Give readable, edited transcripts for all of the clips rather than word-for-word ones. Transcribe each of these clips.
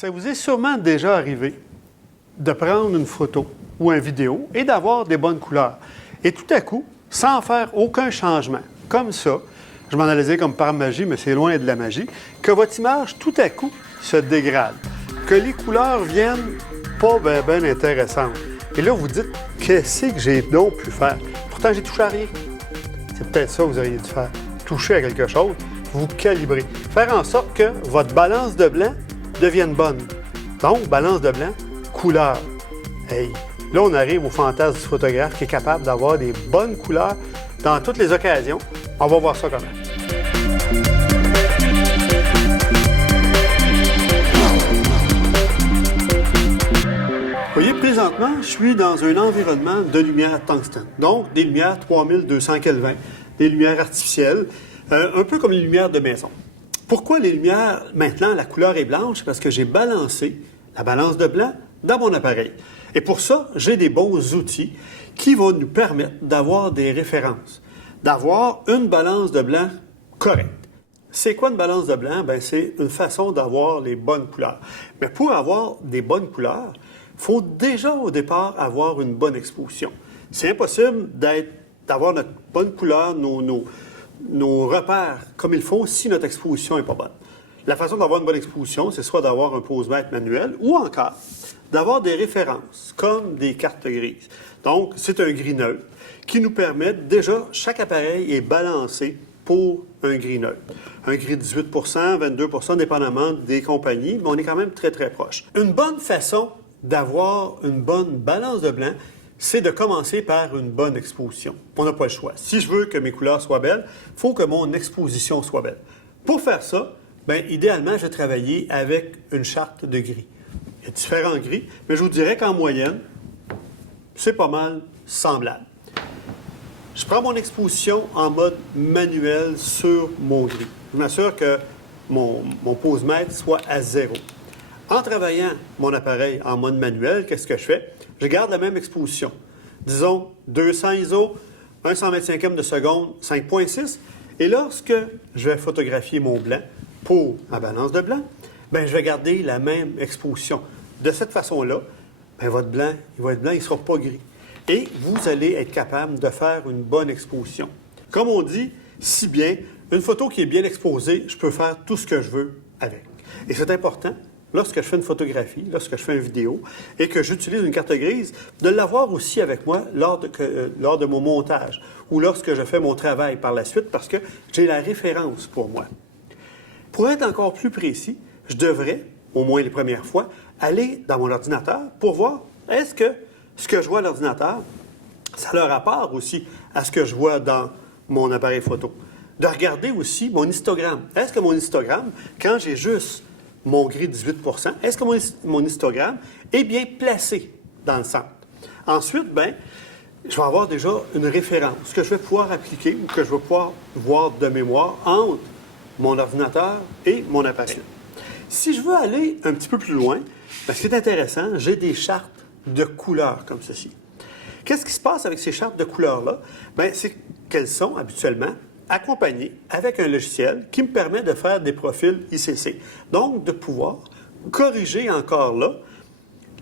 Ça vous est sûrement déjà arrivé de prendre une photo ou une vidéo et d'avoir des bonnes couleurs. Et tout à coup, sans faire aucun changement, comme ça, je m'en allais dire comme par magie, mais c'est loin de la magie, que votre image, tout à coup, se dégrade. Que les couleurs viennent pas bien intéressantes. Et là, vous dites, qu'est-ce que j'ai donc pu faire? Pourtant, j'ai touché à rien. C'est peut-être ça que vous auriez dû faire. Toucher à quelque chose, vous calibrer. Faire en sorte que votre balance de blanc devienne bonne. Donc, balance de blanc, couleur. Hey, là, on arrive au fantasme du photographe qui est capable d'avoir des bonnes couleurs dans toutes les occasions. On va voir ça comment. Vous voyez, présentement, je suis dans un environnement de lumière tungstène. Donc, des lumières 3200 Kelvin, des lumières artificielles, un peu comme les lumières de maison. Pourquoi les lumières, maintenant, la couleur est blanche? Parce que j'ai balancé la balance de blanc dans mon appareil. Et pour ça, j'ai des bons outils qui vont nous permettre d'avoir des références, d'avoir une balance de blanc correcte. C'est quoi une balance de blanc? Bien, c'est une façon d'avoir les bonnes couleurs. Mais pour avoir des bonnes couleurs, il faut déjà au départ avoir une bonne exposition. C'est impossible d'avoir notre bonne couleur, nos repères comme il faut si notre exposition n'est pas bonne. La façon d'avoir une bonne exposition, c'est soit d'avoir un pose-mètre manuel ou encore d'avoir des références comme des cartes grises. Donc, c'est un gris neutre qui nous permet déjà, chaque appareil est balancé pour un gris neutre. Un gris de 18 22 dépendamment des compagnies, mais on est quand même très, très proche. Une bonne façon d'avoir une bonne balance de blanc, c'est de commencer par une bonne exposition. On n'a pas le choix. Si je veux que mes couleurs soient belles, il faut que mon exposition soit belle. Pour faire ça, bien, idéalement, je vais travailler avec une charte de gris. Il y a différents gris, mais je vous dirais qu'en moyenne, c'est pas mal semblable. Je prends mon exposition en mode manuel sur mon gris. Je m'assure que mon pose-mètre soit à 0. En travaillant mon appareil en mode manuel, qu'est-ce que je fais? Je garde la même exposition. Disons 200 ISO, 1 125e de seconde, 5.6. Et lorsque je vais photographier mon blanc pour ma balance de blanc, bien, je vais garder la même exposition. De cette façon-là, bien, votre blanc, il va être blanc, il ne sera pas gris. Et vous allez être capable de faire une bonne exposition. Comme on dit si bien, une photo qui est bien exposée, je peux faire tout ce que je veux avec. Et c'est important, lorsque je fais une photographie, lorsque je fais une vidéo et que j'utilise une carte grise, de l'avoir aussi avec moi lors de mon montage ou lorsque je fais mon travail par la suite parce que j'ai la référence pour moi. Pour être encore plus précis, je devrais, au moins les premières fois, aller dans mon ordinateur pour voir est-ce que ce que je vois à l'ordinateur, ça a le rapport aussi à ce que je vois dans mon appareil photo. De regarder aussi mon histogramme. Est-ce que mon histogramme, quand j'ai juste mon gris 18 est-ce que mon histogramme est bien placé dans le centre? Ensuite, bien, je vais avoir déjà une référence que je vais pouvoir appliquer ou que je vais pouvoir voir de mémoire entre mon ordinateur et mon appareil. Si je veux aller un petit peu plus loin, bien, ce qui est intéressant, j'ai des chartes de couleurs comme ceci. Qu'est-ce qui se passe avec ces chartes de couleurs-là? Bien, c'est qu'elles sont habituellement accompagnées avec un logiciel qui me permet de faire des profils ICC. Donc, de pouvoir corriger encore là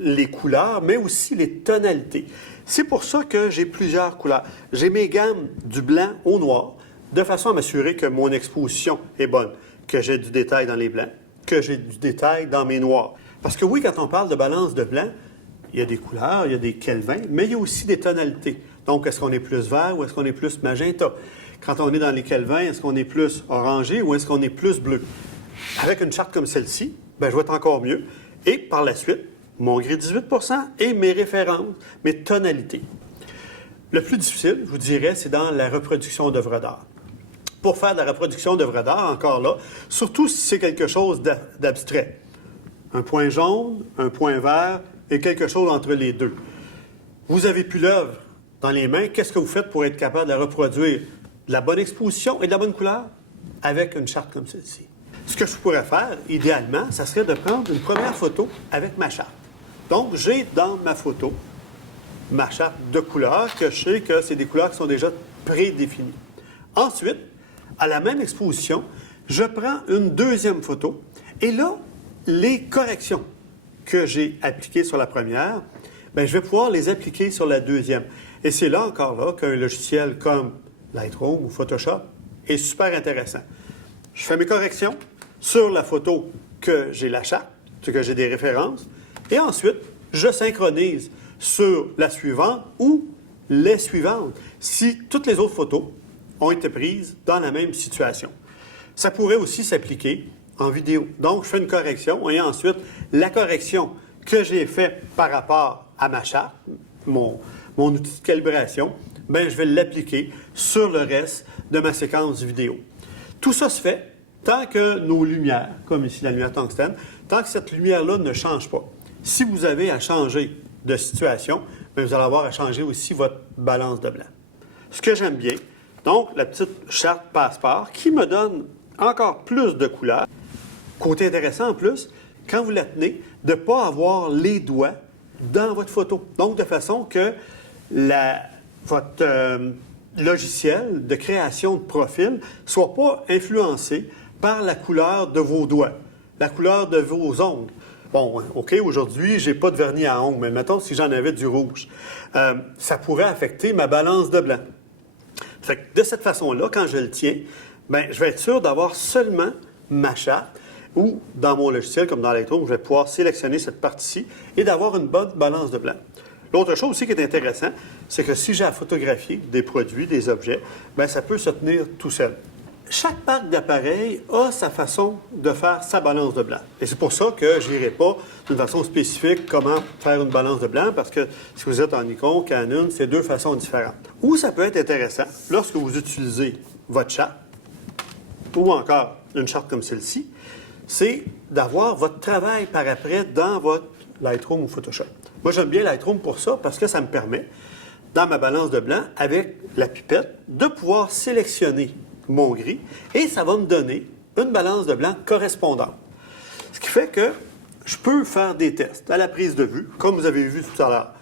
les couleurs, mais aussi les tonalités. C'est pour ça que j'ai plusieurs couleurs. J'ai mes gammes du blanc au noir, de façon à m'assurer que mon exposition est bonne, que j'ai du détail dans les blancs, que j'ai du détail dans mes noirs. Parce que oui, quand on parle de balance de blanc, il y a des couleurs, il y a des kelvins, mais il y a aussi des tonalités. Donc, est-ce qu'on est plus vert ou est-ce qu'on est plus magenta? Quand on est dans les kelvins, est-ce qu'on est plus orangé ou est-ce qu'on est plus bleu? Avec une charte comme celle-ci, bien, je vais être encore mieux. Et par la suite, mon gris 18 et mes références, mes tonalités. Le plus difficile, je vous dirais, c'est dans la reproduction d'œuvres d'art. Pour faire de la reproduction d'œuvres d'art, encore là, surtout si c'est quelque chose d'abstrait. Un point jaune, un point vert et quelque chose entre les deux. Vous avez plus l'œuvre dans les mains, qu'est-ce que vous faites pour être capable de la reproduire? De la bonne exposition et de la bonne couleur avec une charte comme celle-ci. Ce que je pourrais faire, idéalement, ça serait de prendre une première photo avec ma charte. Donc, j'ai dans ma photo ma charte de couleurs, que je sais que c'est des couleurs qui sont déjà prédéfinies. Ensuite, à la même exposition, je prends une deuxième photo et là, les corrections que j'ai appliquées sur la première, bien, je vais pouvoir les appliquer sur la deuxième. Et c'est là encore là qu'un logiciel comme Lightroom ou Photoshop est super intéressant. Je fais mes corrections sur la photo que j'ai la charte, que j'ai des références, et ensuite, je synchronise sur la suivante ou les suivantes si toutes les autres photos ont été prises dans la même situation. Ça pourrait aussi s'appliquer en vidéo. Donc, je fais une correction et ensuite, la correction que j'ai faite par rapport à ma charte, mon outil de calibration, bien, je vais l'appliquer sur le reste de ma séquence vidéo. Tout ça se fait tant que nos lumières, comme ici la lumière tungstène, tant que cette lumière-là ne change pas. Si vous avez à changer de situation, bien, vous allez avoir à changer aussi votre balance de blanc. Ce que j'aime bien, donc la petite charte passeport qui me donne encore plus de couleurs. Côté intéressant en plus, quand vous la tenez, de ne pas avoir les doigts dans votre photo. Donc de façon que votre logiciel de création de profil ne soit pas influencé par la couleur de vos doigts, la couleur de vos ongles. Bon, OK, aujourd'hui, je n'ai pas de vernis à ongles, mais mettons si j'en avais du rouge, ça pourrait affecter ma balance de blanc. Fait que de cette façon-là, quand je le tiens, bien, je vais être sûr d'avoir seulement ma charte ou dans mon logiciel, comme dans Lightroom, je vais pouvoir sélectionner cette partie-ci et d'avoir une bonne balance de blanc. L'autre chose aussi qui est intéressant, c'est que si j'ai à photographier des produits, des objets, bien, ça peut se tenir tout seul. Chaque marque d'appareil a sa façon de faire sa balance de blanc. Et c'est pour ça que je n'irai pas d'une façon spécifique comment faire une balance de blanc, parce que si vous êtes en Nikon, Canon, c'est deux façons différentes. Ou ça peut être intéressant, lorsque vous utilisez votre charte, ou encore une charte comme celle-ci, c'est d'avoir votre travail par après dans votre Lightroom ou Photoshop. Moi, j'aime bien Lightroom pour ça, parce que ça me permet, dans ma balance de blanc, avec la pipette, de pouvoir sélectionner mon gris, et ça va me donner une balance de blanc correspondante. Ce qui fait que je peux faire des tests à la prise de vue, comme vous avez vu tout à l'heure.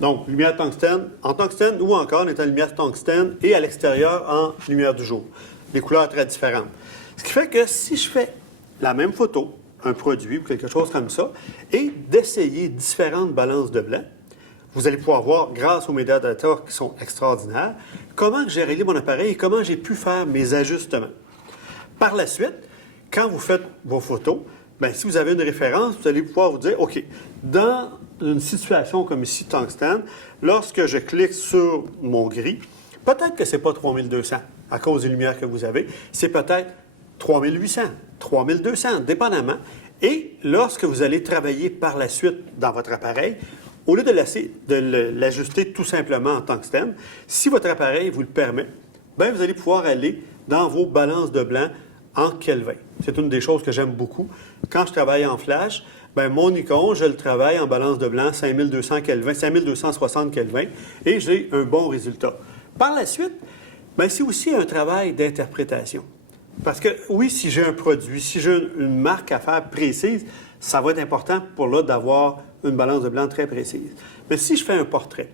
Donc, lumière tungstène en tungstène ou encore en étant lumière tungstène et à l'extérieur en lumière du jour. Des couleurs très différentes. Ce qui fait que si je fais la même photo, un produit ou quelque chose comme ça, et d'essayer différentes balances de blanc, vous allez pouvoir voir, grâce aux médiadateurs qui sont extraordinaires, comment j'ai réglé mon appareil et comment j'ai pu faire mes ajustements. Par la suite, quand vous faites vos photos, bien, si vous avez une référence, vous allez pouvoir vous dire, OK, dans une situation comme ici, tungstène, lorsque je clique sur mon gris, peut-être que ce n'est pas 3200 à cause des lumières que vous avez, c'est peut-être 3800, 3200, dépendamment. Et lorsque vous allez travailler par la suite dans votre appareil, au lieu de l'ajuster tout simplement en tungstène, si votre appareil vous le permet, bien, vous allez pouvoir aller dans vos balances de blanc en Kelvin. C'est une des choses que j'aime beaucoup. Quand je travaille en flash, bien, mon Nikon, je le travaille en balance de blanc 5200 Kelvin, 5260 Kelvin, et j'ai un bon résultat. Par la suite, bien, c'est aussi un travail d'interprétation. Parce que oui, si j'ai un produit, si j'ai une marque à faire précise, ça va être important pour là d'avoir une balance de blanc très précise. Mais si je fais un portrait,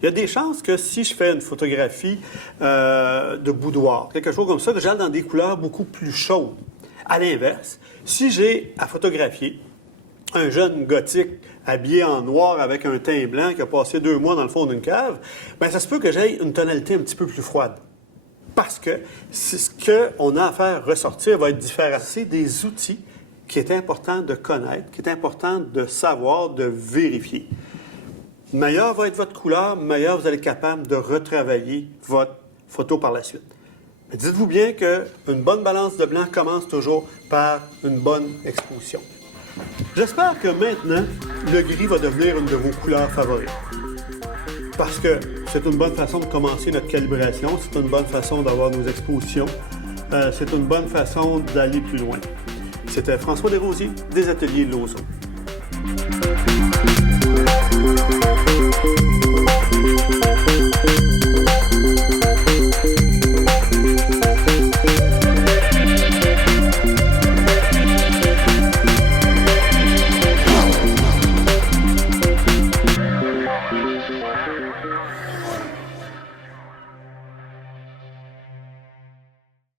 il y a des chances que si je fais une photographie de boudoir, quelque chose comme ça, que j'aille dans des couleurs beaucoup plus chaudes. À l'inverse, si j'ai à photographier un jeune gothique habillé en noir avec un teint blanc qui a passé 2 mois dans le fond d'une cave, bien, ça se peut que j'aie une tonalité un petit peu plus froide. Parce que ce qu'on a à faire ressortir va être différent. C'est des outils qui est important de connaître, qui est important de savoir, de vérifier. Meilleure va être votre couleur, meilleure vous allez être capable de retravailler votre photo par la suite. Mais dites-vous bien qu'une bonne balance de blanc commence toujours par une bonne exposition. J'espère que maintenant, le gris va devenir une de vos couleurs favorites. Parce que c'est une bonne façon de commencer notre calibration, c'est une bonne façon d'avoir nos expositions, c'est une bonne façon d'aller plus loin. C'était François Desrosiers des Ateliers Lauson.